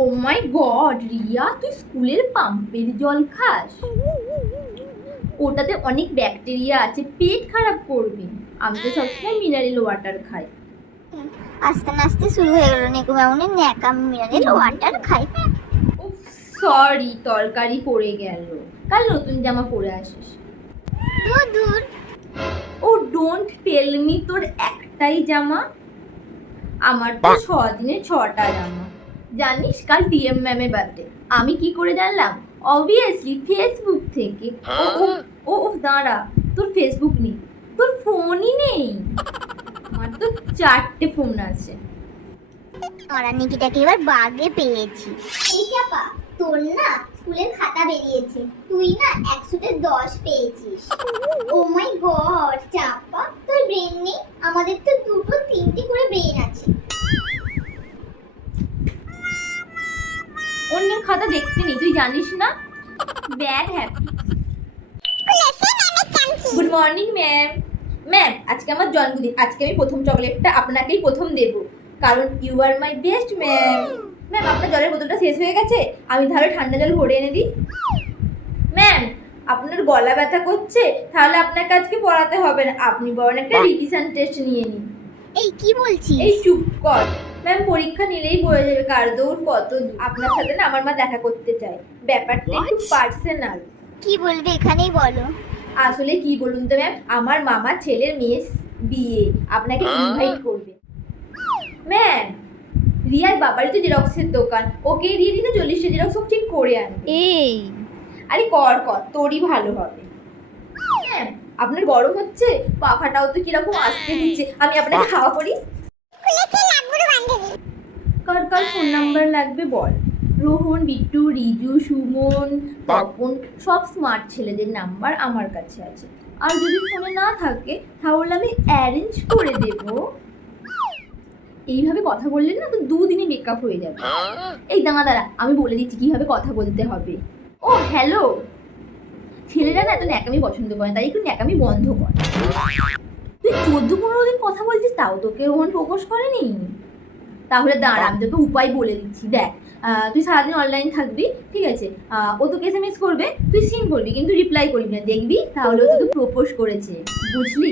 ও মাই god Riya, তুই স্কুলের পাম্পের জল খাস? ওটাতে অনেক ব্যাকটেরিয়া আছে, পেট খারাপ করবে। আমি তো সবসময় মিনারেল ওয়াটার খাই। আস্তে আস্তে শুরু হয়ে গেল নিকু মামুনি ন্যাকা মিনারেল ওয়াটার খাই। উফ সরি, তরকারি পড়ে গেল। কাল নতুন জামা পরে আসিস। দূর দূর। ও ডোন্ট টেল মি, তোর একটাই জামা? আমার তো 6 দিনে 6টা জামা। জানিস কাল টিএম ম্যামের বার্থডে। আমি কি করে জানলাম? অবভিয়াসলি ফেসবুক থেকে। ও ও ও ও দাঁড়া, তোর ফেসবুক নেই, তোর ফোনই নেই। আমার তো 4টে ফোন আছে। আমরা নিকিটাকে এবার বাগে পেয়েছি। এই চাপা, তোর না স্কুলের খাতা বেরিয়েছে, তুই না 100-তে 10 পেয়েছিস। ও মাই গড চাপা, তোর ব্রেন নেই? আমাদের তো 2-3টে করে ব্রেন আছে। অন্যের খাতা দেখতে নেই, তুই জানিস না? Bad habit. Good morning ma'am. Ma'am আজকে আমার জন্মদিন, আজকে আমি প্রথম চকলেটটা আপনাকেই প্রথম দেব, কারণ you are my best ma'am. Ma'am আপনার জলের বোতলটা শেষ হয়ে গেছে, আমি তাহলে ঠান্ডা জল ভরে এনে দিই। ম্যাম আপনার গলা ব্যথা করছে, তাহলে আপনাকে আজকে পড়াতে হবে না, আপনি বরং একটা রিভিশন টেস্ট নিয়ে নিন। এই কি বলছিস? এই চুপ কর। ম্যাম পরীক্ষা নিলেই বোঝা যাবে কার দৌড় কত দূর। আপনার সাথে না আমার মা দেখা করতে চায়, ব্যাপারটা একটু পার্সোনাল। কি বলবে এখানেই বলো। আসলে কি বলুন তো ম্যাম, আমার মামার ছেলের মেয়ের বিয়ে, আপনাকে ইনভাইট করবে। ম্যাম রিয়ার বাবারই তো জেরক্সের দোকান, ওকে দিয়ে দিন 40টা জেরক্স, ও ঠিক করে আনবে। এই আরে কর কর, তোরই ভালো হবে। ম্যাম আপনার গরম হচ্ছে, পাখাটাও তো কিরকম আসতে দিচ্ছে, আমি আপনাকে খাওয়া করি। কার কার ফোন নাম্বার লাগবে বল? রোহন, বিট্টু, রিজু, সুমন, তপন, সব স্মার্ট ছেলেদের নাম্বার আমার কাছে আছে। আর যদি ফোনে না থাকে তাহলে আমি অ্যারেঞ্জ করে দেব। এইভাবে কথা বললে না তো 2 দিনে মেকআপ হয়ে যাবে। এই দাঁড়া দাঁড়া, আমি বলে দিচ্ছি কিভাবে কথা বলতে হবে। ও হ্যালো, ছেলেরা না এত ন্যাকামি পছন্দ করে, তাই একটু ন্যাকামি বন্ধ কর। তুই 14-15 দিন কথা বলছিস, তাও তোকে রোহন প্রপোজ করেনি? তাহলে দাঁড়া আমি তোকে উপায় বলে দিচ্ছি, দেখ। তুই সারাদিন অনলাইন থাকবি, ঠিক আছে? ও তোকে এসএমএস করবে, তুই সিন করবি কিন্তু রিপ্লাই করবি না, দেখবি তাহলে ও তোকে প্রপোজ করেছে, বুঝলি?